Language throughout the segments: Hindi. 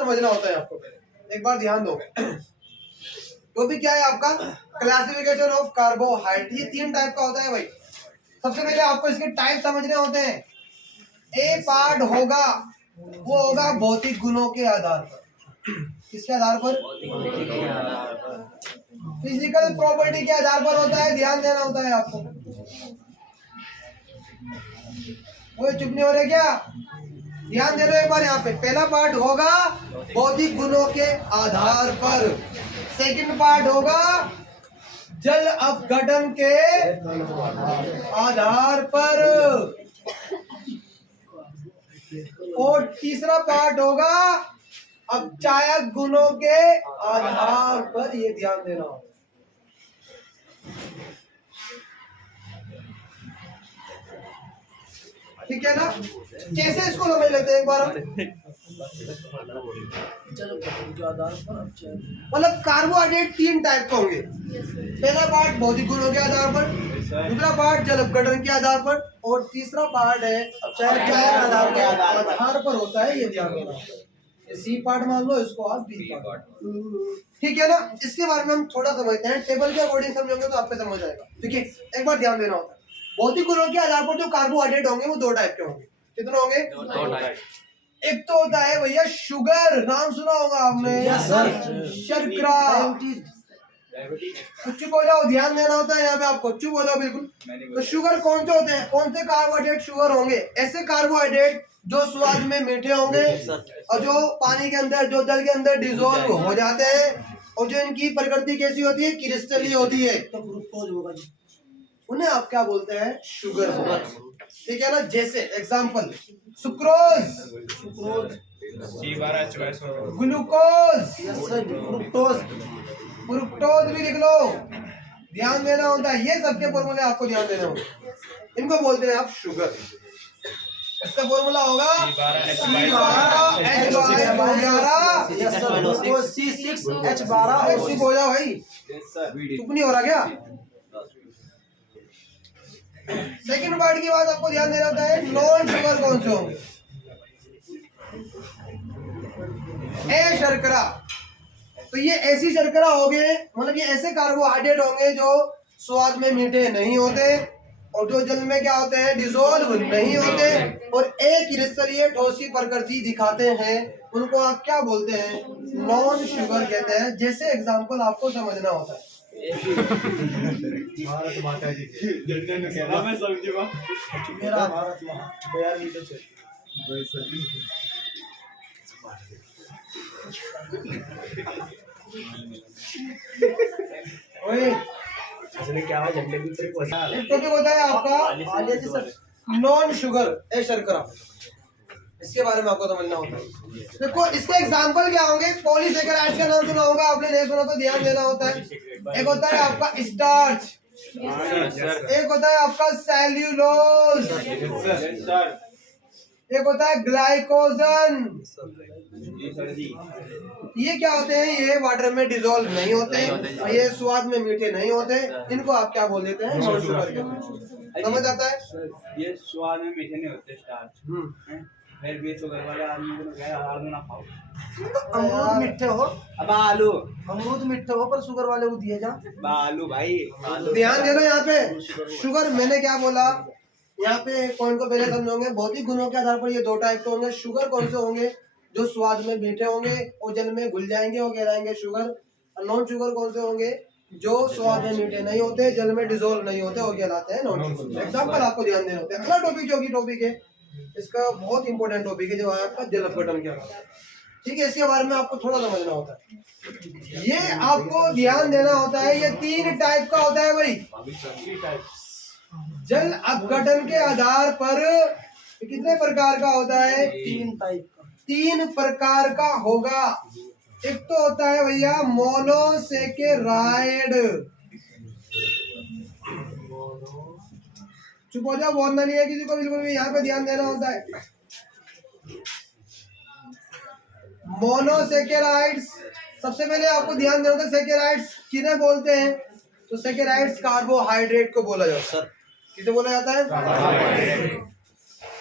समझना होता है आपको। पहले एक बार ध्यान दोगे तो भी क्या है आपका क्लासिफिकेशन ऑफ कार्बोहाइड्रेट। ये 3 टाइप का होता है भाई। सबसे पहले आपको इसके टाइप समझने होते हैं। ए पार्ट होगा वो होगा भौतिक गुणों के आधार पर। किसके आधार पर? फिजिकल प्रॉपर्टी के आधार पर होता है। ध्यान देना होता है आपको। वो चुप नहीं हो रहे क्या? ध्यान दे लो एक बार यहाँ पे। पहला पार्ट होगा भौतिक गुणों के आधार पर। सेकंड पार्ट होगा जल अपघटन के आधार पर। और तीसरा पार्ट होगा अपचायक गुणों के आधार पर। ये ध्यान देना होगा। ठीक है ना? कैसे इसको समझ लेते हैं एक बार। मतलब कार्बोहाइड्रेट 3 टाइप के होंगे। पहला पार्ट भौतिक गुणों के आधार पर, दूसरा पार्ट जल अपघटन के आधार पर, और तीसरा पार्ट है अपचायक आधार के आधार पर होता है। ये ध्यान देना। सी पार्ट मान लो इसको आप बी पार्ट। ठीक है ना? इसके बारे में हम थोड़ा समझते हैं। टेबल के अकॉर्डिंग समझोगे तो आपको समझ आएगा। ठीक है, एक बार ध्यान देना होता है। भौतिक गुणों के आधार पर जो कार्बोहाइड्रेट होंगे वो 2 टाइप के होंगे। कितने होंगे? 2 टाइप। एक तो होता है भैया शुगर, नाम सुना होगा आपने, शर्करा। चुप हो जाओ, ध्यान देना होता है यहाँ पे आपको। चुप हो जाओ बिल्कुल। तो शुगर कौन से होते हैं? कौन से कार्बोहाइड्रेट शुगर होंगे? ऐसे कार्बोहाइड्रेट जो स्वाद में मीठे होंगे और जो पानी के अंदर, जो जल के अंदर डिसॉल्व हो जाते हैं, और जो इनकी प्रकृति कैसी होती है? क्रिस्टलीय होती है। तो फ्रुक्टोज होगा, उन्हें आप क्या बोलते हैं? शुगर होगा। ठीक है ना? जैसे example sucrose, glucose, fructose. Fructose भी लिख लो। ध्यान देना होता है। ये सबके फॉर्मूले आपको ध्यान देना होगा। इनको बोलते हैं आप शुगर। इसका फॉर्मूला होगा C6H12। हो जाओ भाई, चुप नहीं हो रहा क्या? सेकंड पार्ट की बात आपको ध्यान देना होता है। नॉन शुगर कौन से होंगे? ए शर्करा। तो ये ऐसी शर्करा होंगे, मतलब ये ऐसे कार्बोहाइड्रेट होंगे जो स्वाद में मीठे नहीं होते और जो जल में क्या होते हैं? डिसॉल्व नहीं होते और एक क्रिस्टलीय ठोसी प्रकृति दिखाते हैं। उनको आप क्या बोलते हैं? नॉन शुगर कहते हैं। जैसे एग्जांपल आपको समझना होता है। भारत माता जी मैं समझूंगा। मेरा भारत माँ क्या है? झंडे की टॉपिक होता है आपका नॉन शुगर ए शर्करा। इसके बारे में आपको समझना होता है। देखो इसके एग्जांपल क्या होंगे? पॉलीसेकेराइड्स का नाम सुना होगा आपने, नहीं सुना तो ध्यान देना होता है। एक होता है आपका स्टार्च, एक होता है आपका सेल्यूलोज, एक होता है ग्लाइकोजन। ये क्या होते हैं? ये वाटर में डिसॉल्व नहीं होते, ये स्वाद में मीठे नहीं होते। इनको आप क्या बोल देते हैं? Non sugar. समझ आता है? ये स्वाद में मीठे नहीं होते स्टार्च। फिर भी शुगर वाले आदमी को कह आलू ना खाओ। तो अमरूद मीठे हो, अब आलू अमरूद मीठे हो पर शुगर वाले को दिए जा। आलू भाई ध्यान दे लो यहाँ पे। शुगर मैंने क्या बोला? यहाँ पे पॉइंट को पहले समझोगे। भौतिक गुणों के आधार पर ये 2 टाइप के होंगे। शुगर कौन से होंगे? जो स्वाद में मीठे होंगे और जल में घुल जाएंगे, वो कहलाएंगे शुगर। और नॉन शुगर कौन से होंगे? जो स्वाद में मीठे नहीं होते, जल में डिसॉल्व नहीं होते, वो कहलाते हैं नॉन शुगर। एग्जांपल आपको ध्यान देना होता है। अगला टॉपिक जो टॉपिक है इसका बहुत इंपॉर्टेंट टॉपिक है, जो है आपका जल अपघटन क्या होता है। ठीक है, इसके बारे में आपको थोड़ा समझना होता है। ये आपको ध्यान देना होता है। ये 3 टाइप का होता है भाई। जल अपघटन के आधार पर कितने प्रकार का होता है? 3 टाइप का। 3 प्रकार का होगा। एक तो होता है भैया मोनोसेकेराइड। चुप हो जाओ, बोलना नहीं है किसी को बिल्कुल भी। यहाँ पे ध्यान देना होता है। मोनोसेकेराइड्स, सबसे पहले आपको ध्यान देना होता है। सेकेराइड्स किन्हें बोलते हैं? तो सेकेराइड्स कार्बोहाइड्रेट को बोला जाता है। किसे बोला जाता है?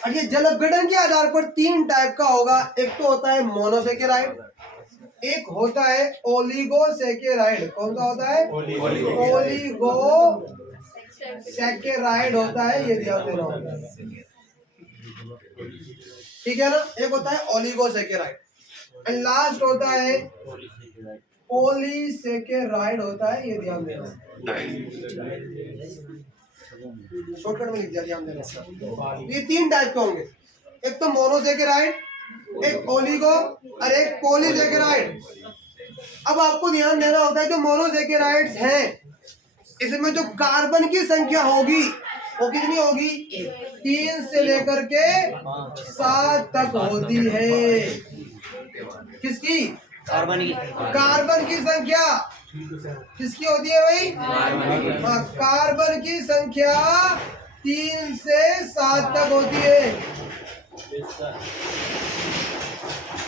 और ये जल अपघटन के आधार पर तीन टाइप का होगा। एक तो होता है मोनोसेकेराइड, एक होता है ओलिगोसेकेराइड। कौन सा होता है? ओलिगोसेकेराइड होता है, ये ध्यान देना होगा। ठीक है ना? एक होता है ओलिगोसेकेराइड एंड लास्ट होता है पॉलीसेकेराइड होता है, ये ध्यान देना। शॉर्टकट में लिख दिया, ध्यान देना। ये तीन टाइप के होंगे, एक तो मोनोसेकेराइड, एक ओलिगो और एक पॉलीसेकेराइड। अब आपको ध्यान देना होता है जो मोनोसेकेराइड्स हैं इसमें जो कार्बन की संख्या होगी वो कितनी होगी? 3 से लेकर के 7 तक होती है। किसकी? कार्बन की संख्या किसकी होती है भाई? हाँ, कार्बन की संख्या 3 से 7 तक होती है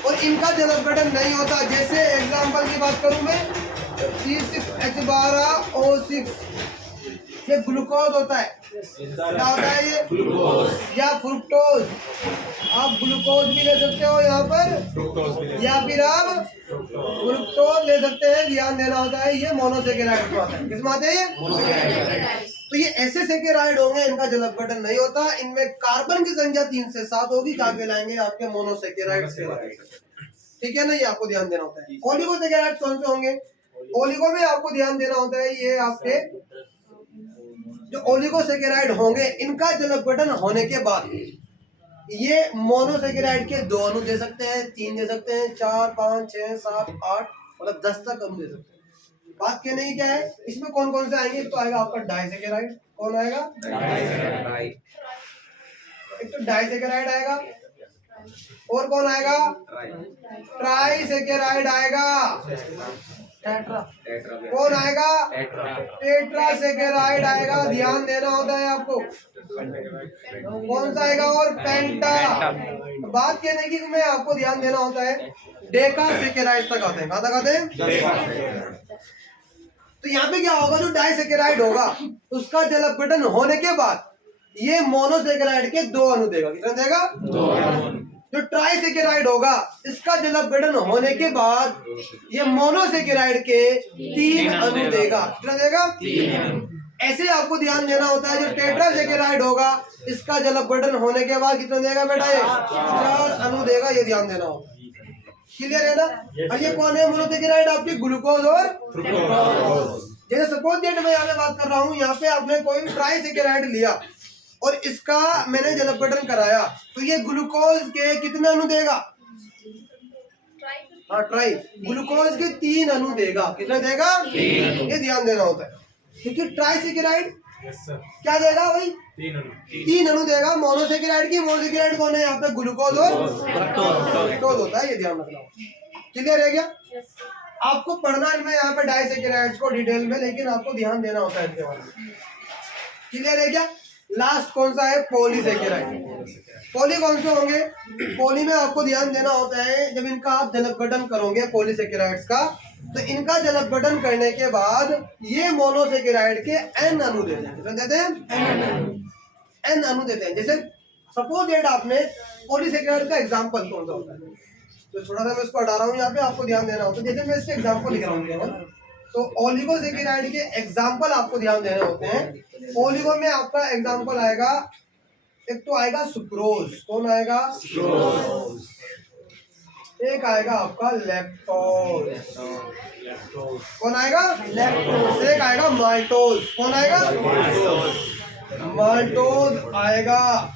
और इनका जल अपघटन नहीं होता। जैसे एग्जांपल की बात करूं मैं, C6H12O6 ये ग्लूकोज होता है। क्या होता है ये? ग्लूकोज या फ्रुक्टोज। आप ग्लूकोज भी ले सकते हो यहाँ पर या फिर आप फ्रुक्टोज ले सकते हैं। ध्यान देना होता है, ये मोनोसेकेराइड में आता है। किस में आते हैं ये? तो ये ऐसे सेकेराइड होंगे इनका जल अपघटन नहीं होता, इनमें कार्बन की संख्या 3 से 7 होगी, क्या कहलाएंगे? आपके मोनोसेकेराइड। ठीक है ना? ये आपको ध्यान देना होता है। ओलिगोसेकेराइड कौन से होंगे? ओलिगो में आपको ध्यान देना होता है, ये आपके जो ओलिगोसेकेराइड होंगे इनका जल अपघटन होने के बाद ये मोनोसेकेराइड के 2 अणु दे सकते हैं, 3 दे सकते हैं, 4, 5, 6, 7, 8 मतलब 10 तक अणु दे सकते हैं। बात कहने की क्या है, इसमें कौन कौन से आएंगे? एक तो आएगा आपका डाइसेकेराइड। कौन आएगा? एक तो डाइसेकेराइड आएगा और कौन आएगा? ट्राइसेकेराइड आएगा। कौन आएगा? टेट्रासेकेराइड आएगा। ध्यान देना होता है आपको। कौन सा आएगा? और पेंटा। बात कहने की में आपको ध्यान देना होता है, डेकासेकेराइड तक आते हैं। कहाँ तक आते हैं? तो यहाँ पे क्या होगा? जो डाइसेकेराइड होगा उसका जल अपघटन होने के बाद ये मोनोसेकेराइड के 2 अणु देगा। कितना देगा? 2 अणु। जो ट्राइसेकेराइड होगा इसका जल अपघटन होने के बाद ये मोनोसेकेराइड के 3 अणु देगा। कितना देगा? 3 अणु। ऐसे आपको ध्यान देना होता है, जो टेट्रासेकेराइड होगा इसका जल अपघटन होने के बाद कितना देगा बेटा? ये 4 अणु देगा। ये ध्यान देना होगा। क्लियर है ना? और ये कौन है? मोनोसेकेराइड आपकी ग्लूकोज और फ्रुक्टोज। जैसे सपोज दैट मैं यहाँ पे बात कर रहा हूँ, यहाँ पे आपने कोई ट्राइसेकेराइड लिया और इसका मैंने जल अपघटन कराया तो ये ग्लूकोज के कितने अणु देगा? हाँ, ट्राई ग्लूकोज के 3 अणु देगा। कितना देगा? 3 अणु। ये ध्यान देना होता है क्योंकि ट्राइसेकेराइड क्या देगा भाई? 3 अणु देगा। मोनोसेकेराइड की मोनोसेकेराइड कौन है? यहाँ पे ग्लूकोज और फ्रुक्टोज होता है। ये ध्यान रखना। क्लियर है क्या? आपको पढ़ना है यहाँ पे डाइसेकेराइड्स को डिटेल में, लेकिन आपको ध्यान देना होता है इनके बारे में। क्लियर है क्या? लास्ट कौन सा है? पॉलीसेकेराइड। पॉली कौन से होंगे? पॉली में आपको ध्यान देना होता है, जब इनका आप जल अपघटन करोगे पॉलीसेकेराइड्स का, तो इनका जल अपघटन करने के बाद ये मोनोसेकेराइड के n अणु देते हैं। कितना देते हैं? n अणु देते हैं। जैसे सपोज दैट आपने पॉलीसेकेराइड का एग्जांपल कौन सा होता है, तो थोड़ा सा मैं इसको हटा रहा हूँ, यहाँ पे आपको ध्यान देना होता है। जैसे मैं इसके एग्जांपल लिख रहा हूँ, तो ओलिगोसेकेराइड के एग्जांपल आपको ध्यान देने होते हैं। ओलिगो में आपका एग्जांपल आएगा, एक तो आएगा सुक्रोज। कौन आएगा? सुक्रोज। एक आएगा आपका लैक्टोज। कौन आएगा? लैक्टोज। एक आएगा माल्टोज। कौन आएगा? माल्टोज आएगा।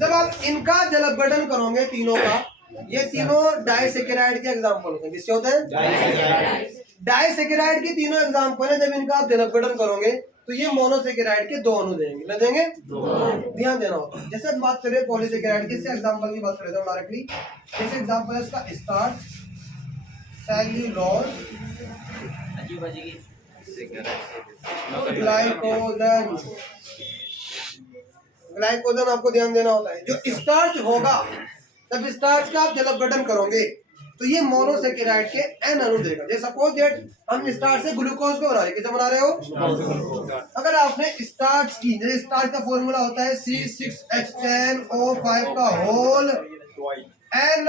जब आप इनका जल अपघटन करोगे तीनों का, ये तीनों डाइसेकेराइड के एग्जांपल होते हैं। किसके होते हैं? डाइसेकेराइड के तीनों एग्जांपल है। जब इनका आप जल अपघटन करोगे तो ये मोनोसेकेराइड के 2 अणु देंगे। ना देंगे? 2। ध्यान देना होता है। जैसे बात करें पॉलीसेकेराइड की, एग्जांपल की बात करें तो डायरेक्टली जैसे एग्जांपल है इसका स्टार्च, सेल्यूलोज, ग्लाइकोजन। ग्लाइकोजन आपको ध्यान देना होता है। जो स्टार्च होगा, जब स्टार्च का आप जल अपघटन करोगे तो तो ये मोनोसेकेराइड के एन अणु देगा। जैसे सपोज दैट हम स्टार्च से ग्लूकोज को बना रहे हैं, किसे बना रहे हो? अगर आपने स्टार्च की, जैसे स्टार्च का फॉर्मूला होता है C6H10O5 का होल एन,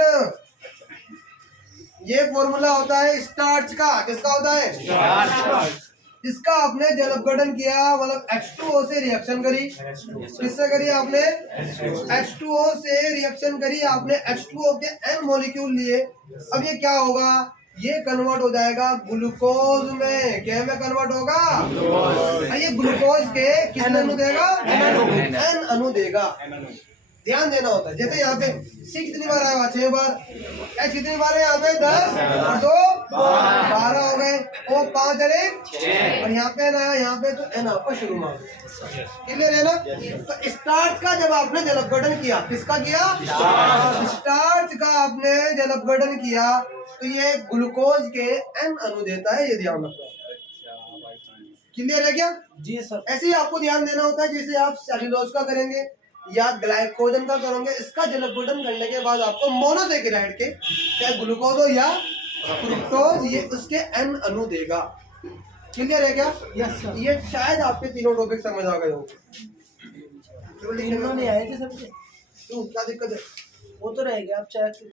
ये फॉर्मूला होता है स्टार्च का। किसका होता है? इसका आपने जल अपघटन किया, मतलब H2O से रिएक्शन करी। किससे करी आपने? H2O से रिएक्शन करी आपने, H2O के N मॉलिक्यूल लिए। अब ये क्या होगा? ये कन्वर्ट हो जाएगा ग्लूकोज में। क्या में कन्वर्ट होगा? ये ग्लूकोज के कितने अणु देगा? N अणु देगा। ध्यान देना होता है। जैसे यहाँ पे C कितनी बार आएगा? 6 बार। H कितनी बार है यहाँ पे? 10 और 2 12 हो गए। O 5 और 1 6 और यहाँ पे ना, यहाँ पे तो N आपका शुरू में। क्लियर है ना? तो स्टार्च का जब आपने जल अपघटन किया, किसका किया? स्टार्च का आपने जल अपघटन किया तो ये ग्लूकोज के N अणु देता है। ये ध्यान रखना। क्लियर है क्या? जी सर। ऐसे ही आपको ध्यान देना होता है। जैसे आप सेल्यूलोज का करेंगे या ग्लाइकोजन का करोगे, इसका जल अपघटन करने के बाद आपको मोनोसेकेराइड के, चाहे ग्लूकोज हो या फ्रुक्टोज, ये उसके एन अणु देगा। क्लियर है क्या? Yes sir. ये शायद आपके तीनों टॉपिक समझ आ गए होंगे। तीनों नहीं आए थे सर, क्यों, क्या दिक्कत है? वो तो रह गया, आप चेक